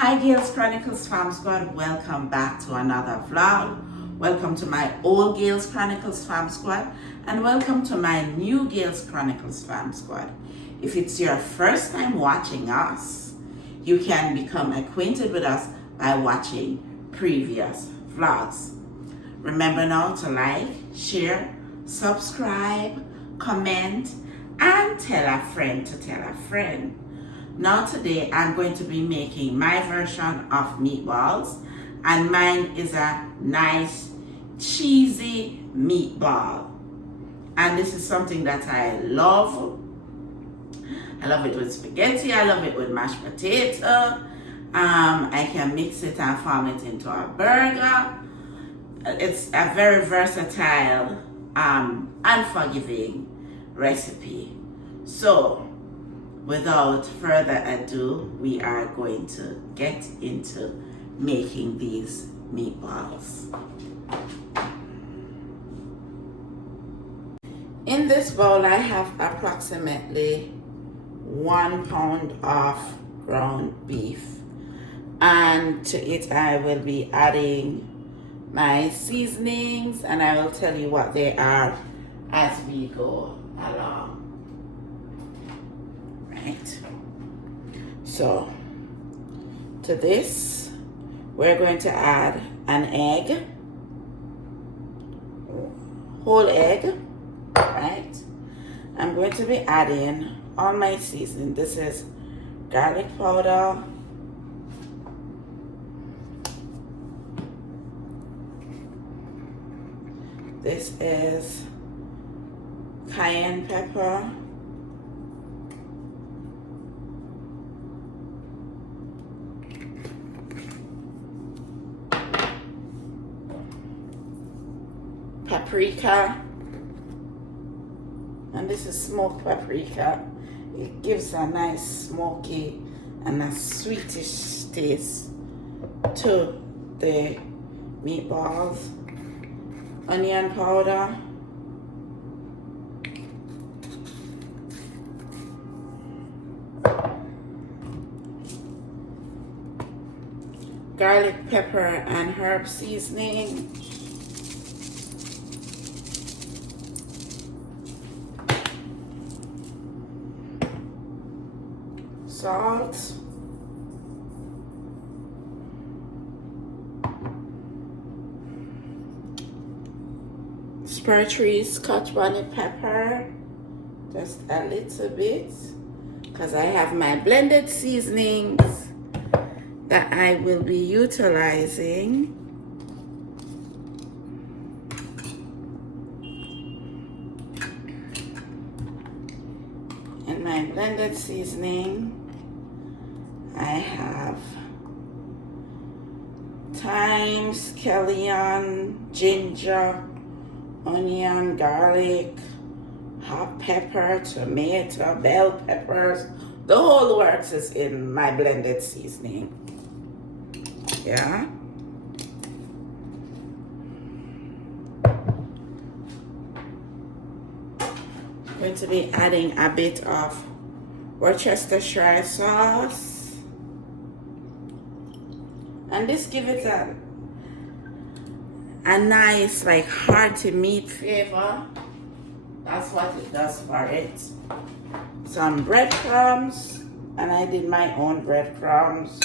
Hi Gales Chronicles Farm Squad, welcome back to another vlog. Welcome to my old Gales Chronicles Farm Squad and welcome to my new Gales Chronicles Farm Squad. If it's your first time watching us, you can become acquainted with us by watching previous vlogs. Remember now to like, share, subscribe, comment, and tell a friend to tell a friend. Now today I'm going to be making my version of meatballs, and mine is a nice cheesy meatball. And this is something that I love. I love it with spaghetti, I love it with mashed potato. I can mix it and form it into a burger. It's a very versatile and forgiving recipe. So without further ado, we are going to get into making these meatballs. In this bowl, I have approximately 1 pound of ground beef. And to it, I will be adding my seasonings, and I will tell you what they are as we go along. Right. So to this, we're going to add an egg, whole egg, right? I'm going to be adding all my seasoning. This is garlic powder, this is cayenne pepper, paprika, and this is smoked paprika. It gives a nice smoky and a sweetish taste to the meatballs. Onion powder, garlic pepper and herb seasoning, salt, Spurtree Scotch bonnet pepper, just a little bit, because I have my blended seasonings that I will be utilizing. In my blended seasoning, I have thyme, scallion, ginger, onion, garlic, hot pepper, tomato, bell peppers. The whole works is in my blended seasoning. Yeah. I'm going to be adding a bit of Worcestershire sauce. And this gives it a nice, like, hearty meat flavor. That's what it does for it. Some breadcrumbs, and I did my own breadcrumbs.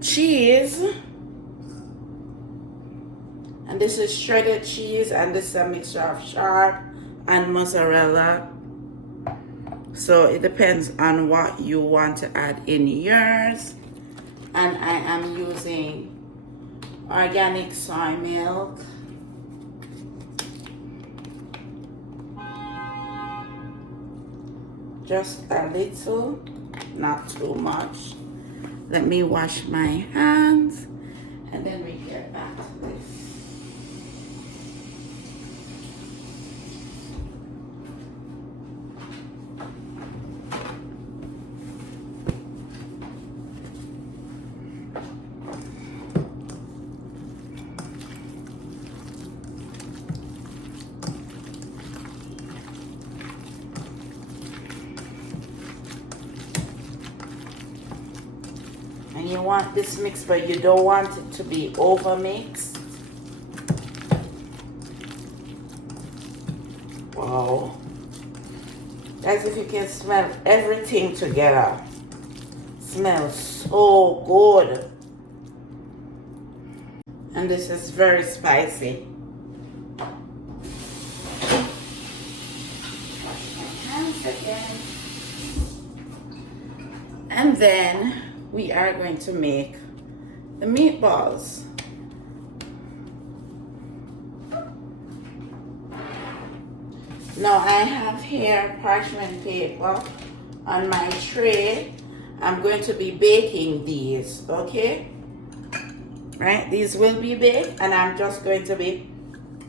Cheese, and this is shredded cheese, and this is a mixture of sharp and mozzarella. So it depends on what you want to add in yours. And I am using organic soy milk. Just a little, not too much. Let me wash my hands and then we get back to this. you want this mix, but you don't want it to be over mixed. Wow. Guys, if you can smell everything together, smells so good. And this is very spicy. And then we are going to make the meatballs. Now I have here parchment paper on my tray. I'm going to be baking these, okay? Right, these will be baked, and I'm just going to be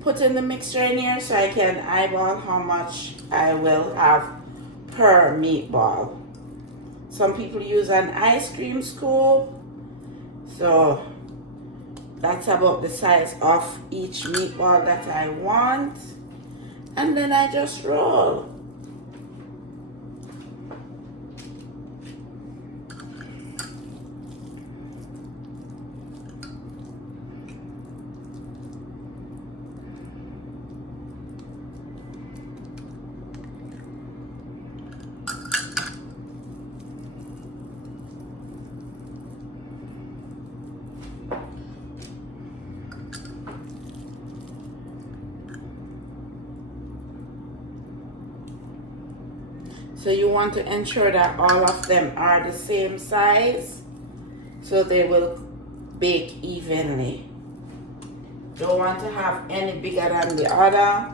putting the mixture in here so I can eyeball how much I will have per meatball. Some people use an ice cream scoop, so that's about the size of each meatball that I want, and then I just roll. So you want to ensure that all of them are the same size so they will bake evenly. Don't want to have any bigger than the other.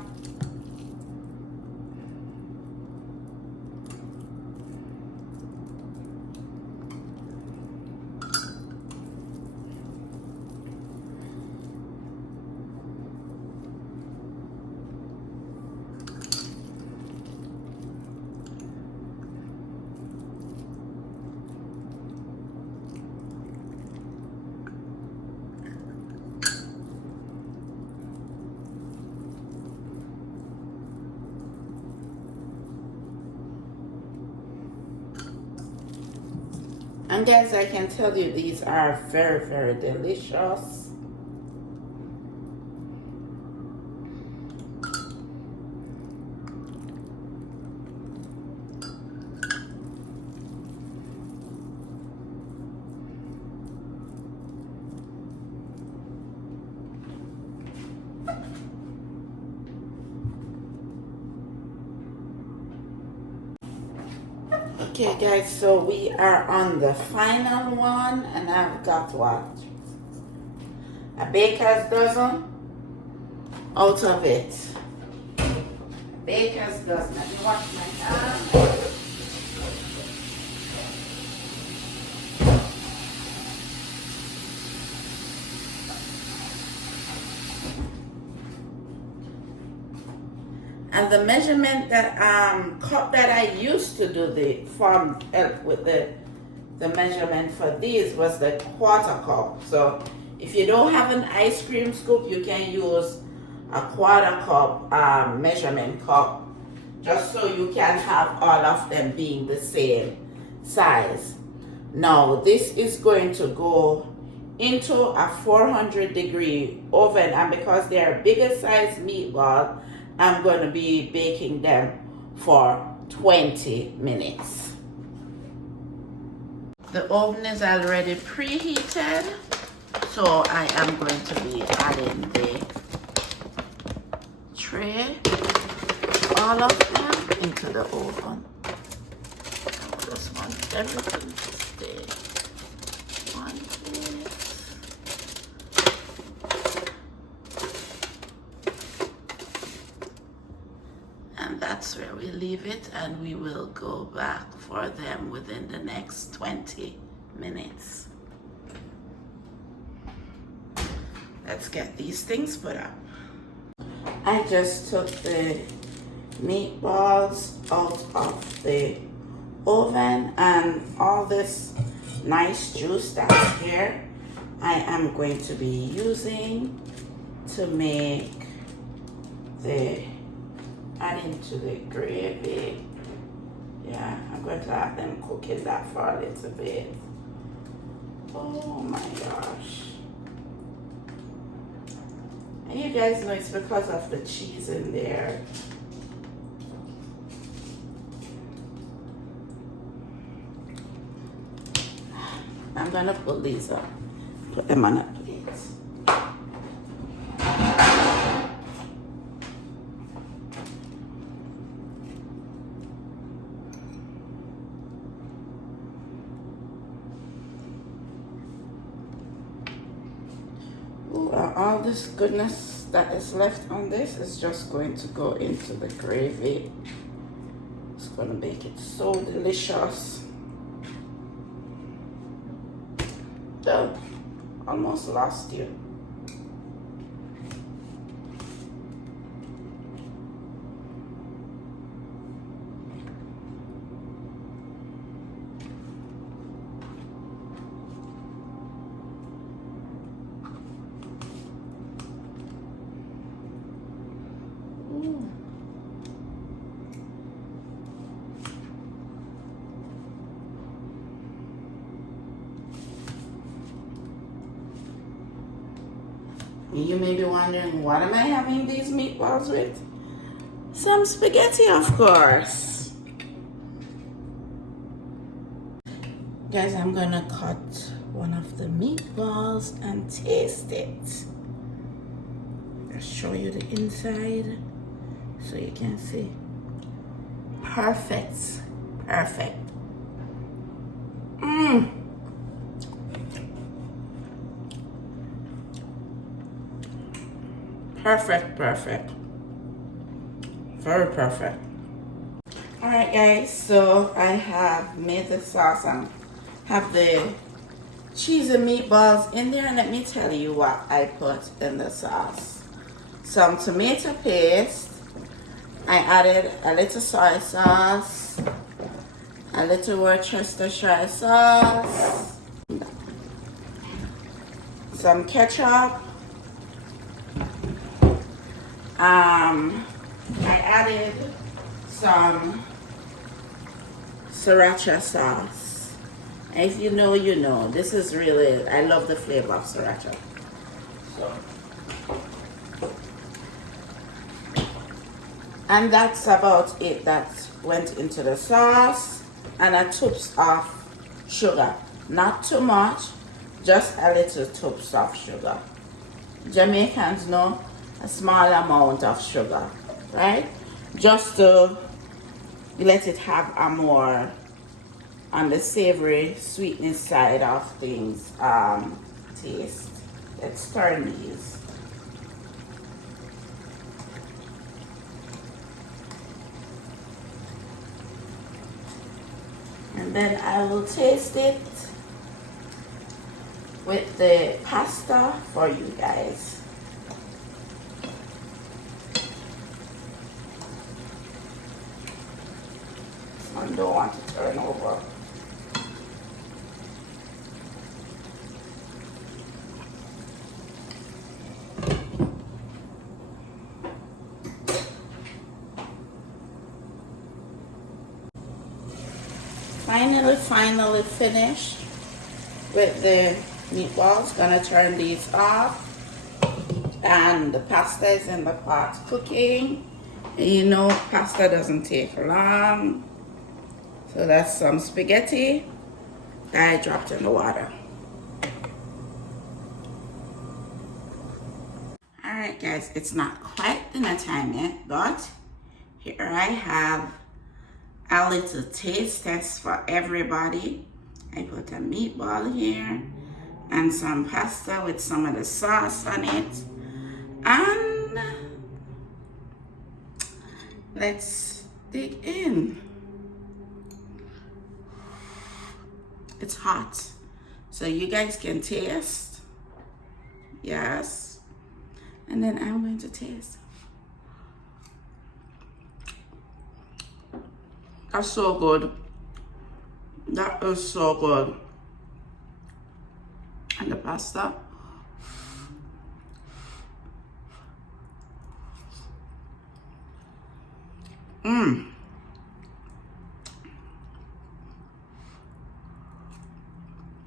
And guys, I can tell you these are very, very delicious. Okay guys, so we are on the final one, and I've got what? A baker's dozen out of it. A baker's dozen. Let me wash my hands. And the measurement that cup that I used to do with the measurement for these was the 1/4 cup. So if you don't have an ice cream scoop, you can use a 1/4 cup measurement cup, just so you can have all of them being the same size. Now this is going to go into a 400-degree oven, and because they are bigger size meatball, I'm going to be baking them for 20 minutes. The oven is already preheated, so I am going to be adding the tray, all of them, into the oven. I just want everything to stay one place. And that's where we leave it, and we will go back for them within the next 20 minutes. Let's get these things put up. I just took the meatballs out of the oven, and all this nice juice that's here I am going to be using to make adding to the gravy. Yeah, I'm going to have them cooking that for a little bit. Oh my gosh. And you guys know it's because of the cheese in there. I'm gonna put these up. Put them on a plate. Ooh, all this goodness that is left on this is just going to go into the gravy. It's gonna make it so delicious. Oh, almost lost you. You may be wondering, what am I having these meatballs with? Some spaghetti, of course. Guys, I'm gonna cut one of the meatballs and taste it. I'll show you the inside so you can see. Perfect, perfect. Perfect, perfect. Very perfect. Alright guys, so I have made the sauce and have the cheese and meatballs in there, and let me tell you what I put in the sauce. Some tomato paste. I added a little soy sauce, a little Worcestershire sauce, some ketchup. I added some Sriracha sauce. And if you know, you know. This is really, I love the flavor of Sriracha. So. And that's about it that went into the sauce. And a tubs of sugar. Not too much, just a little tubs of sugar. Jamaicans know a small amount of sugar, right? Just to let it have a more on the savory sweetness side of things taste. Let's turn these. And then I will taste it with the pasta for you guys. I don't want to turn over. Finally finished with the meatballs. Gonna turn these off. And the pasta is in the pot cooking. And you know, pasta doesn't take long. So that's some spaghetti that I dropped in the water. Alright guys, it's not quite dinner time yet, but here I have a little taste test for everybody. I put a meatball here and some pasta with some of the sauce on it. And let's dig in. It's hot, so you guys can taste. Yes. And then I'm going to taste. That's so good. That is so good. And the pasta.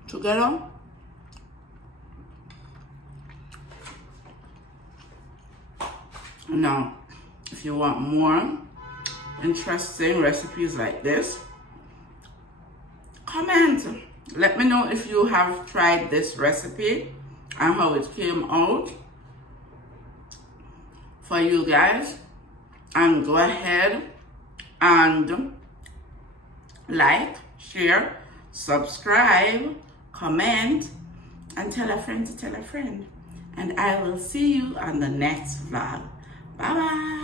Together, Now, if you want more interesting recipes like this, comment. Let me know if you have tried this recipe and how it came out for you guys. And go ahead and like, share, subscribe, comment, and tell a friend to tell a friend. And I will see you on the next vlog. Bye bye.